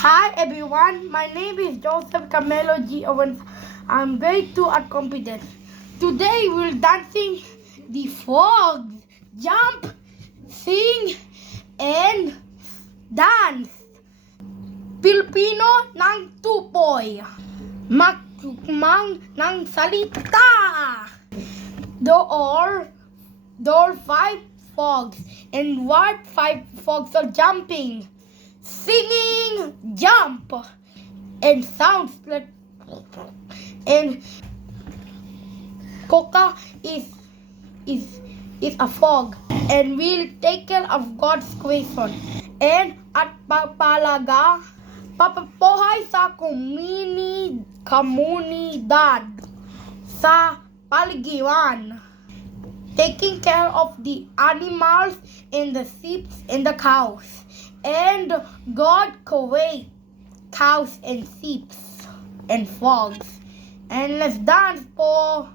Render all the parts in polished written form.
Hi everyone, my name is Joseph Camelo G. Owens. I'm grade 2 at Competence. Today we're dancing the frogs, jump, sing, and dance. Pilipino ng tupoy, magtukmang ng salita. There are 5 frogs, and what 5 frogs are jumping, singing, jump, and sounds like, and Coca is a frog, and will take care of God's creation, and at papalaga papapohay sa komunidad sa paligiran, taking care of the animals and the sheep and the cows. And God created cows and sheep and frogs. And let's dance for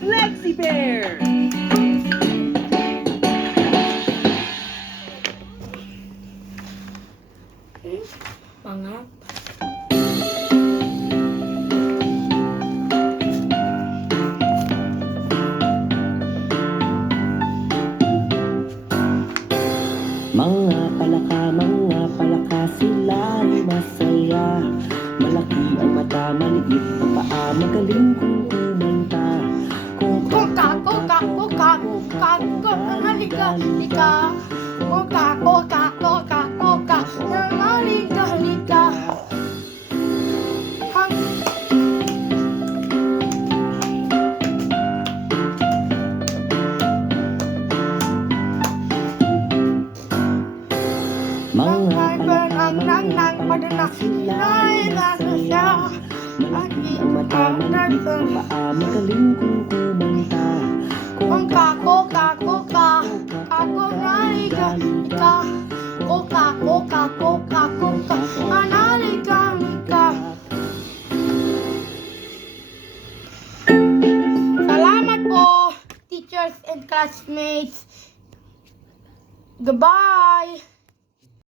Lexi Bear! mga Mga palaka sila'y masaya. Malaki ang mata, maliit ang paa, magaling kung kumanta. Coca, halika, halika. Coca, halika, halika. Mga palaka sila'y masaya. Malaki ang mata, maliit ang paa, magaling kung kumanta. Coca, halika, halika. Coca, halika, halika. Salamat po, teachers and classmates. Goodbye.